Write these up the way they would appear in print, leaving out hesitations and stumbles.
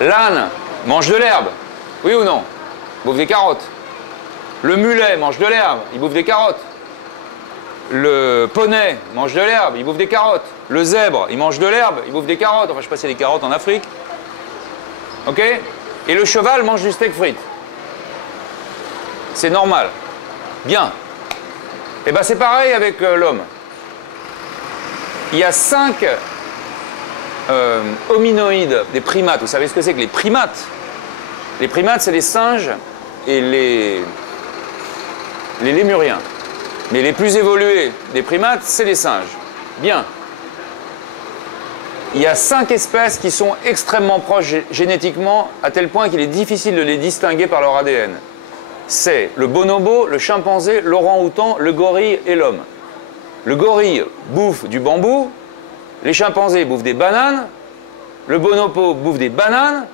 L'âne mange de l'herbe, oui ou non? Il bouffe des carottes. Le mulet mange de l'herbe, il bouffe des carottes. Le poney mange de l'herbe, il bouffe des carottes. Le zèbre, il mange de l'herbe, il bouffe des carottes. Enfin, je sais pas s'il y a des carottes en Afrique. Ok? Et le cheval mange du steak frites. C'est normal. Bien. Et bien c'est pareil avec l'homme. Il y a 5 hominoïdes, des primates. Vous savez ce que c'est que les primates? Les primates, c'est les singes et les lémuriens. Mais les plus évolués des primates, c'est les singes. Bien. Il y a 5 espèces qui sont extrêmement proches génétiquement, à tel point qu'il est difficile de les distinguer par leur ADN. C'est le bonobo, le chimpanzé, l'orang-outan, le gorille et l'homme. Le gorille bouffe du bambou, les chimpanzés bouffent des bananes, le bonobo bouffe des bananes,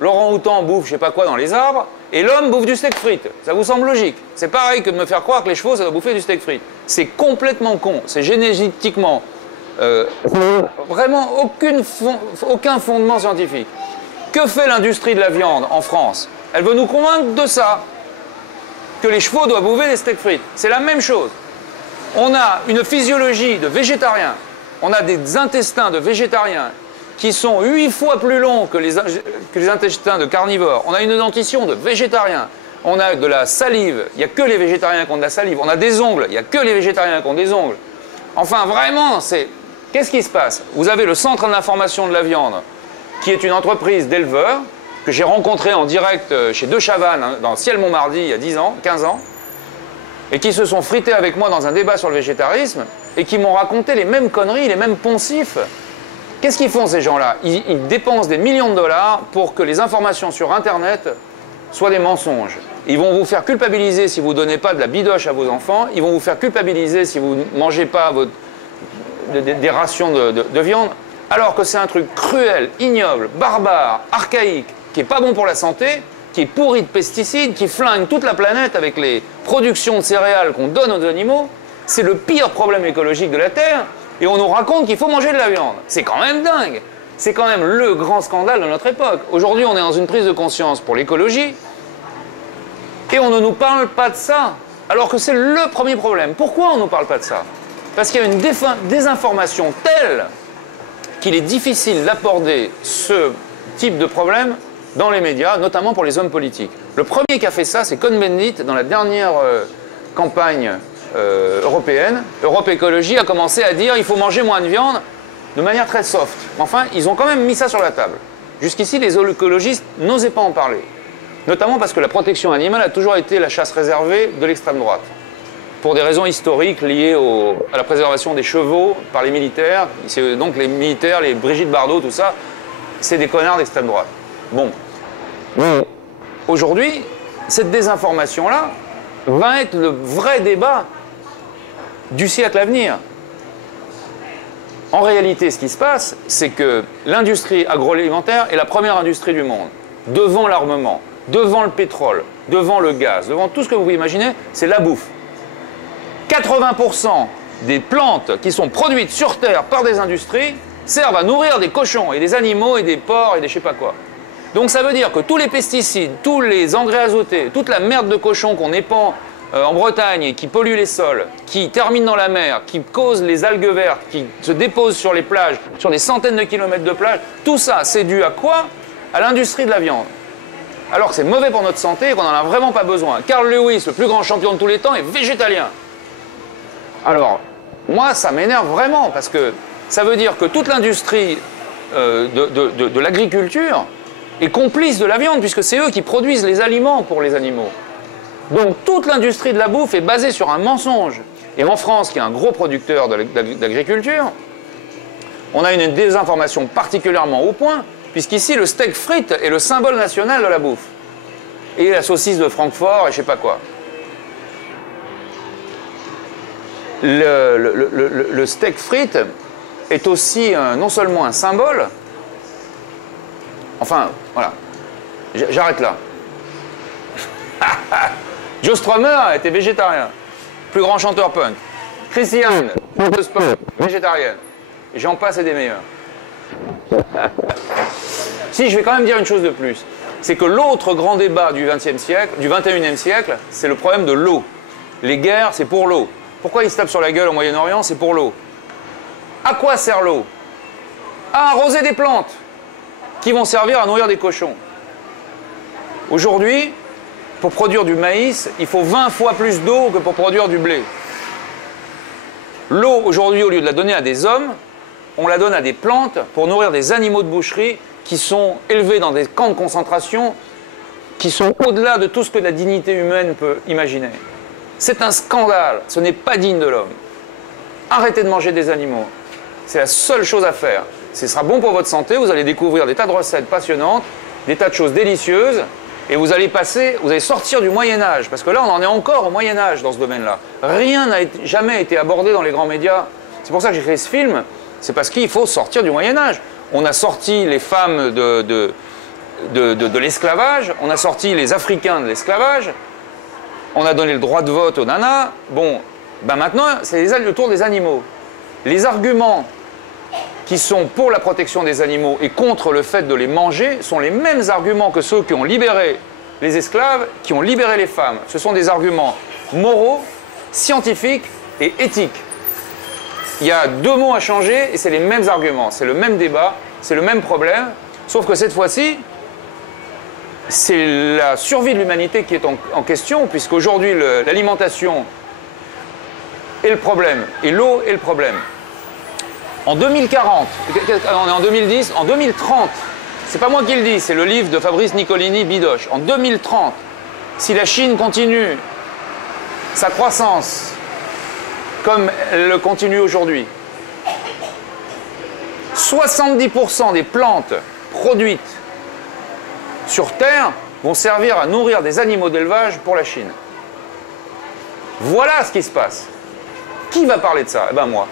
l'orang-outan bouffe je sais pas quoi dans les arbres, et l'homme bouffe du steak frites. Ça vous semble logique? C'est pareil que de me faire croire que les chevaux, ça doit bouffer du steak frites. C'est complètement con, c'est génétiquement vraiment aucun fondement scientifique. Que fait l'industrie de la viande en France? Elle veut nous convaincre de ça, que les chevaux doivent bouffer des steak frites. C'est la même chose. On a une physiologie de végétariens, on a des intestins de végétariens qui sont 8 fois plus longs que les intestins de carnivores. On a une dentition de végétariens. On a de la salive. Il n'y a que les végétariens qui ont de la salive. On a des ongles. Il n'y a que les végétariens qui ont des ongles. Enfin, vraiment, c'est... Qu'est-ce qui se passe? Vous avez le Centre d'information de la viande, qui est une entreprise d'éleveurs, que j'ai rencontré en direct chez De Chavannes, hein, dans Ciel-Montmardi, il y a 10 ans, 15 ans, et qui se sont frités avec moi dans un débat sur le végétarisme, et qui m'ont raconté les mêmes conneries, les mêmes poncifs. Qu'est-ce qu'ils font ces gens-là? Ils dépensent des millions de dollars pour que les informations sur Internet soient des mensonges. Ils vont vous faire culpabiliser si vous ne donnez pas de la bidoche à vos enfants, ils vont vous faire culpabiliser si vous ne mangez pas des rations de viande, alors que c'est un truc cruel, ignoble, barbare, archaïque, qui n'est pas bon pour la santé, qui est pourri de pesticides, qui flingue toute la planète avec les productions de céréales qu'on donne aux animaux. C'est le pire problème écologique de la Terre, et on nous raconte qu'il faut manger de la viande. C'est quand même dingue. C'est quand même le grand scandale de notre époque. Aujourd'hui, on est dans une prise de conscience pour l'écologie, et on ne nous parle pas de ça, alors que c'est le premier problème. Pourquoi on ne nous parle pas de ça? Parce qu'il y a une désinformation telle qu'il est difficile d'aborder ce type de problème dans les médias, notamment pour les hommes politiques. Le premier qui a fait ça, c'est Cohn-Bendit, dans la dernière campagne européenne. Europe Écologie a commencé à dire qu'il faut manger moins de viande de manière très soft. Enfin, ils ont quand même mis ça sur la table. Jusqu'ici, les écologistes n'osaient pas en parler. Notamment parce que la protection animale a toujours été la chasse réservée de l'extrême droite. Pour des raisons historiques liées à la préservation des chevaux par les militaires. Donc les militaires, les Brigitte Bardot, tout ça, c'est des connards d'extrême droite. Bon. Aujourd'hui, cette désinformation-là va être le vrai débat du siècle à venir. En réalité, ce qui se passe, c'est que l'industrie agroalimentaire est la première industrie du monde. Devant l'armement, devant le pétrole, devant le gaz, devant tout ce que vous pouvez imaginer, c'est la bouffe. 80% des plantes qui sont produites sur Terre par des industries servent à nourrir des cochons et des animaux et des porcs et des je sais pas quoi. Donc ça veut dire que tous les pesticides, tous les engrais azotés, toute la merde de cochon qu'on épand en Bretagne et qui pollue les sols, qui termine dans la mer, qui cause les algues vertes, qui se déposent sur les plages, sur des centaines de kilomètres de plage, tout ça, c'est dû à quoi? À l'industrie de la viande. Alors que c'est mauvais pour notre santé et qu'on n'en a vraiment pas besoin. Carl Lewis, le plus grand champion de tous les temps, est végétalien. Alors, moi, ça m'énerve vraiment, parce que ça veut dire que toute l'industrie de l'agriculture est complice de la viande, puisque c'est eux qui produisent les aliments pour les animaux. Donc, toute l'industrie de la bouffe est basée sur un mensonge. Et en France, qui est un gros producteur d'agriculture, on a une désinformation particulièrement au point, puisqu'ici, le steak frites est le symbole national de la bouffe. Et la saucisse de Francfort et je sais pas quoi. Le steak frites est aussi non seulement un symbole, enfin, voilà, j'arrête là. Joe Strummer était végétarien, plus grand chanteur punk. Christiane, chanteuse punk, végétarienne. J'en passe et des meilleurs. Si, je vais quand même dire une chose de plus. C'est que l'autre grand débat du XXe siècle, du XXIe siècle, c'est le problème de l'eau. Les guerres, c'est pour l'eau. Pourquoi ils se tapent sur la gueule au Moyen-Orient? C'est pour l'eau. À quoi sert l'eau? À arroser des plantes qui vont servir à nourrir des cochons. Aujourd'hui, pour produire du maïs, il faut 20 fois plus d'eau que pour produire du blé. L'eau, aujourd'hui, au lieu de la donner à des hommes, on la donne à des plantes pour nourrir des animaux de boucherie qui sont élevés dans des camps de concentration qui sont au-delà de tout ce que la dignité humaine peut imaginer. C'est un scandale, ce n'est pas digne de l'homme. Arrêtez de manger des animaux. C'est la seule chose à faire. Ce sera bon pour votre santé, vous allez découvrir des tas de recettes passionnantes, des tas de choses délicieuses, et vous allez sortir du Moyen-Âge, parce que là on en est encore au Moyen-Âge dans ce domaine-là. Rien n'a jamais été abordé dans les grands médias. C'est pour ça que j'ai créé ce film, c'est parce qu'il faut sortir du Moyen-Âge. On a sorti les femmes de l'esclavage, on a sorti les Africains de l'esclavage, on a donné le droit de vote aux nanas. Bon, ben maintenant c'est le tour des animaux. Les arguments qui sont pour la protection des animaux et contre le fait de les manger sont les mêmes arguments que ceux qui ont libéré les esclaves, qui ont libéré les femmes. Ce sont des arguments moraux, scientifiques et éthiques. Il y a deux mots à changer et c'est les mêmes arguments, c'est le même débat, c'est le même problème, sauf que cette fois-ci, c'est la survie de l'humanité qui est en question, puisqu'aujourd'hui l'alimentation est le problème et l'eau est le problème. En 2040, on est en 2010, en 2030, c'est pas moi qui le dis, c'est le livre de Fabrice Niccolini-Bidoche. En 2030, si la Chine continue sa croissance comme elle le continue aujourd'hui, 70% des plantes produites sur Terre vont servir à nourrir des animaux d'élevage pour la Chine. Voilà ce qui se passe. Qui va parler de ça? Eh ben moi.